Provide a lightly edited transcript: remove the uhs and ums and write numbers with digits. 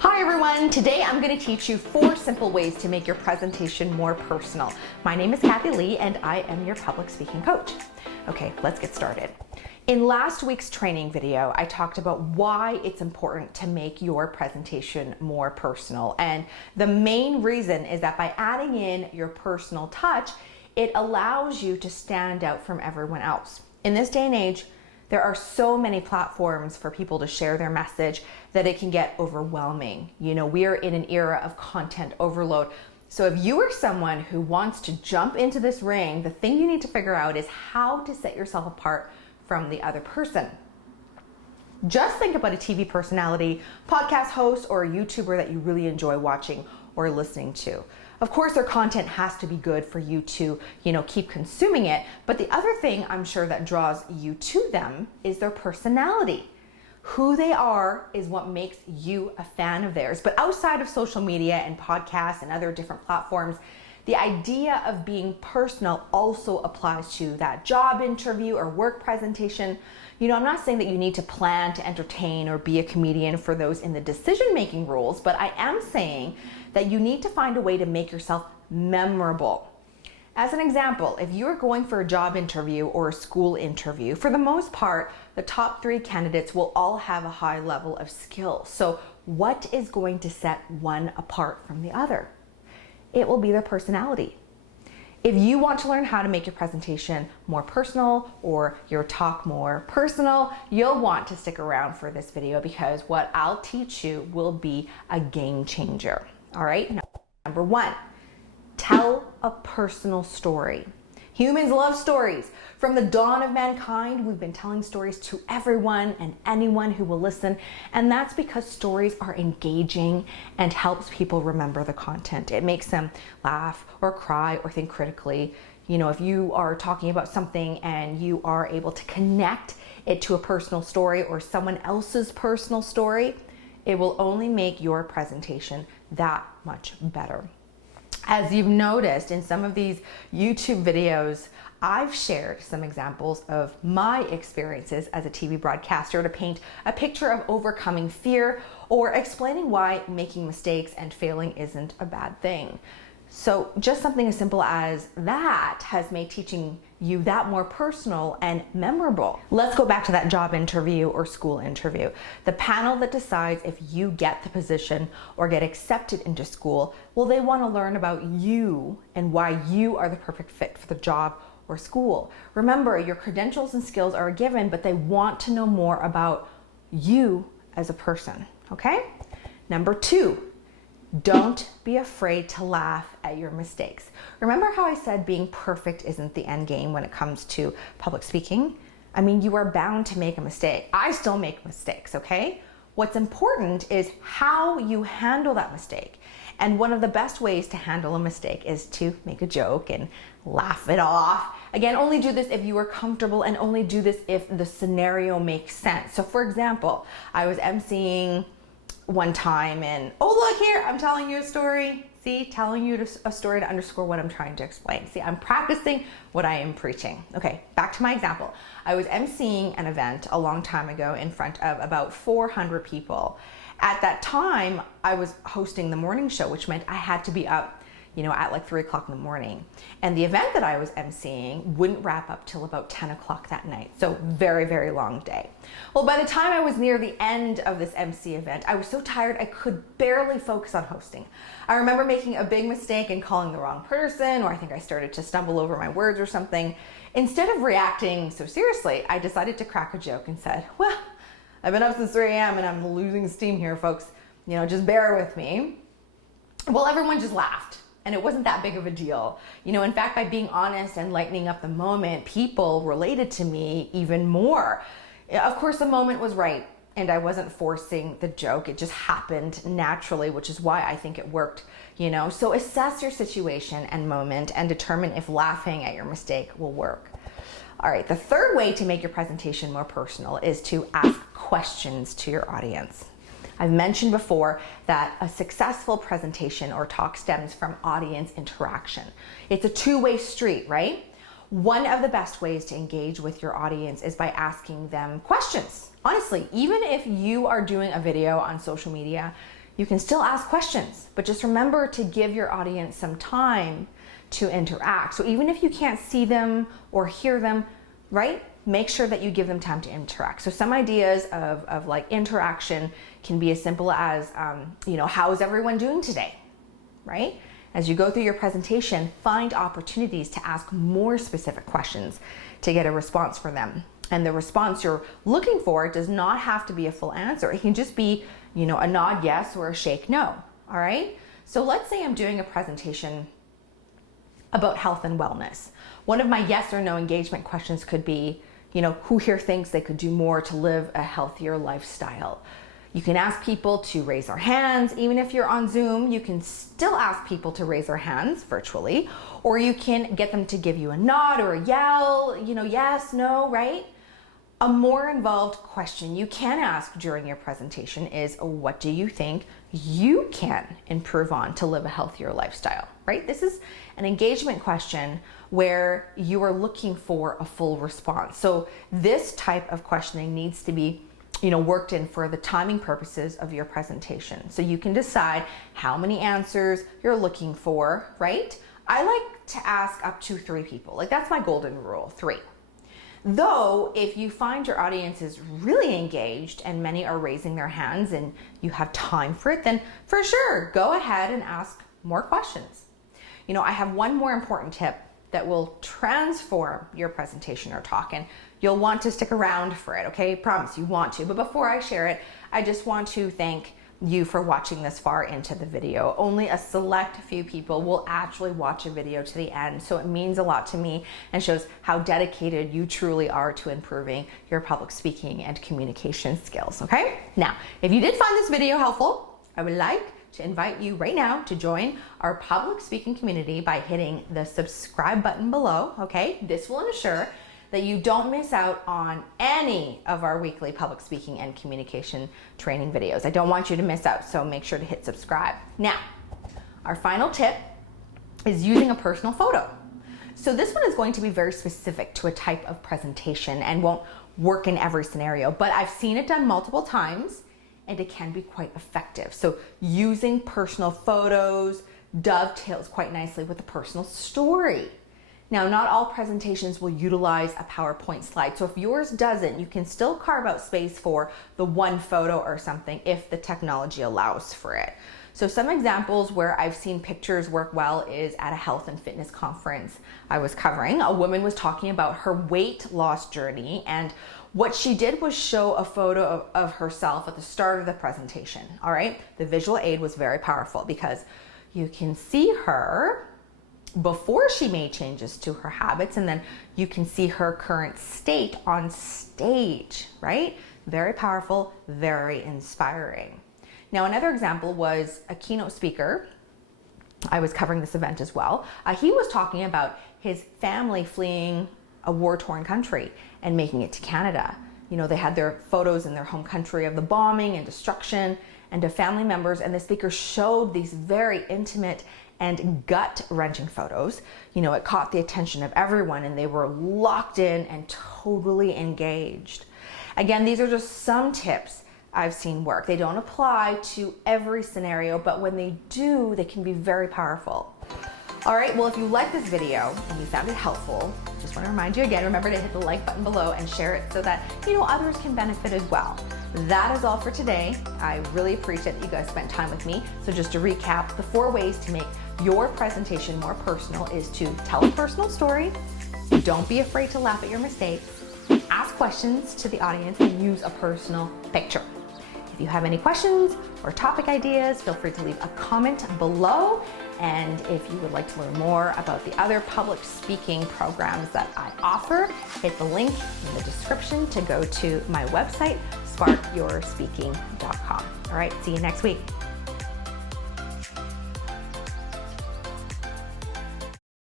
Hi everyone, today I'm going to teach you 4 simple ways to make your presentation more personal. My name is Kathy Lee and I am your public speaking coach. Okay, let's get started. In last week's training video, I talked about why it's important to make your presentation more personal. And the main reason is that by adding in your personal touch, it allows you to stand out from everyone else. In this day and age, there are so many platforms for people to share their message that it can get overwhelming. You know, we are in an era of content overload. So if you are someone who wants to jump into this ring, the thing you need to figure out is how to set yourself apart from the other person. Just think about a TV personality, podcast host, or a YouTuber that you really enjoy watching or listening to. Of course, their content has to be good for you to, keep consuming it. But the other thing I'm sure that draws you to them is their personality. Who they are is what makes you a fan of theirs. But outside of social media and podcasts and other different platforms, the idea of being personal also applies to that job interview or work presentation. I'm not saying that you need to plan to entertain or be a comedian for those in the decision-making roles, but I am saying that you need to find a way to make yourself memorable. As an example, if you're going for a job interview or a school interview, for the most part, the top 3 candidates will all have a high level of skill. So what is going to set one apart from the other? It will be their personality. If you want to learn how to make your presentation more personal or your talk more personal, you'll want to stick around for this video because what I'll teach you will be a game changer. All right, number 1, tell a personal story. Humans love stories. From the dawn of mankind, we've been telling stories to everyone and anyone who will listen. And that's because stories are engaging and helps people remember the content. It makes them laugh or cry or think critically. If you are talking about something and you are able to connect it to a personal story or someone else's personal story, it will only make your presentation that much better. As you've noticed in some of these YouTube videos, I've shared some examples of my experiences as a TV broadcaster to paint a picture of overcoming fear or explaining why making mistakes and failing isn't a bad thing. So just something as simple as that has made teaching you that more personal and memorable. Let's go back to that job interview or school interview. The panel that decides if you get the position or get accepted into school, well, they want to learn about you and why you are the perfect fit for the job or school. Remember, your credentials and skills are a given, but they want to know more about you as a person, okay? Number 2, don't be afraid to laugh at your mistakes. Remember how I said being perfect isn't the end game when it comes to public speaking? I mean, you are bound to make a mistake. I still make mistakes, okay? What's important is how you handle that mistake. And one of the best ways to handle a mistake is to make a joke and laugh it off. Again, only do this if you are comfortable and only do this if the scenario makes sense. So for example, I was emceeing one time and, oh, look here, I'm telling you a story. See, telling you a story to underscore what I'm trying to explain. See, I'm practicing what I am preaching. Okay, back to my example. I was emceeing an event a long time ago in front of about 400 people. At that time, I was hosting the morning show, which meant I had to be up at like 3 o'clock in the morning. And the event that I was emceeing wouldn't wrap up till about 10 o'clock that night. So very, very long day. Well, by the time I was near the end of this MC event, I was so tired I could barely focus on hosting. I remember making a big mistake and calling the wrong person, or I think I started to stumble over my words or something. Instead of reacting so seriously, I decided to crack a joke and said, well, I've been up since 3 a.m. and I'm losing steam here, folks. Just bear with me. Well, everyone just laughed. And it wasn't that big of a deal. In fact, by being honest and lightening up the moment, people related to me even more. Of course, the moment was right and I wasn't forcing the joke. It just happened naturally, which is why I think it worked, So assess your situation and moment and determine if laughing at your mistake will work. All right, the third way to make your presentation more personal is to ask questions to your audience. I've mentioned before that a successful presentation or talk stems from audience interaction. It's a two-way street, right? One of the best ways to engage with your audience is by asking them questions. Honestly, even if you are doing a video on social media, You can still ask questions, but just remember to give your audience some time to interact. So even if you can't see them or hear them, right? Make sure that you give them time to interact. So some ideas of like interaction can be as simple as, how's everyone doing today, right? As you go through your presentation, find opportunities to ask more specific questions to get a response from them. And the response you're looking for does not have to be a full answer. It can just be, a nod yes or a shake no, all right? So let's say I'm doing a presentation about health and wellness. One of my yes or no engagement questions could be, who here thinks they could do more to live a healthier lifestyle? You can ask people to raise their hands. Even if you're on Zoom, you can still ask people to raise their hands virtually, or you can get them to give you a nod or a yell, yes, no, right? A more involved question you can ask during your presentation is, what do you think you can improve on to live a healthier lifestyle, right? This is an engagement question where you are looking for a full response. So this type of questioning needs to be worked in for the timing purposes of your presentation. So you can decide how many answers you're looking for, right? I like to ask up to 3 people. Like that's my golden rule, 3. Though, if you find your audience is really engaged and many are raising their hands and you have time for it, then for sure, go ahead and ask more questions. I have one more important tip that will transform your presentation or talk, and you'll want to stick around for it, okay? Promise you want to. But before I share it, I just want to thank you for watching this far into the video. Only a select few people will actually watch a video to the end, so it means a lot to me and shows how dedicated you truly are to improving your public speaking and communication skills, okay? Now, if you did find this video helpful, I would like to invite you right now to join our public speaking community by hitting the subscribe button below, okay? This will ensure that you don't miss out on any of our weekly public speaking and communication training videos. I don't want you to miss out, so make sure to hit subscribe. Now, our final tip is using a personal photo. So this one is going to be very specific to a type of presentation and won't work in every scenario, but I've seen it done multiple times and it can be quite effective. So using personal photos dovetails quite nicely with a personal story. Now, not all presentations will utilize a PowerPoint slide. So if yours doesn't, you can still carve out space for the one photo or something if the technology allows for it. So some examples where I've seen pictures work well is at a health and fitness conference I was covering. A woman was talking about her weight loss journey, and what she did was show a photo of herself at the start of the presentation, all right? The visual aid was very powerful because you can see her before she made changes to her habits, and then you can see her current state on stage, right? Very powerful, very inspiring. Now, another example was a keynote speaker. I was covering this event as well. He was talking about his family fleeing a war-torn country and making it to Canada. They had their photos in their home country of the bombing and destruction and of family members, and the speaker showed these very intimate and gut-wrenching photos. It caught the attention of everyone and they were locked in and totally engaged. Again, these are just some tips I've seen work. They don't apply to every scenario, but when they do, they can be very powerful. All right, well, if you like this video and you found it helpful, just want to remind you again, remember to hit the like button below and share it so that, others can benefit as well. That is all for today. I really appreciate that you guys spent time with me. So just to recap, the 4 ways to make your presentation more personal is to tell a personal story, don't be afraid to laugh at your mistakes, ask questions to the audience, and use a personal picture. If you have any questions or topic ideas, feel free to leave a comment below. And if you would like to learn more about the other public speaking programs that I offer, hit the link in the description to go to my website, sparkyourspeaking.com. All right, see you next week.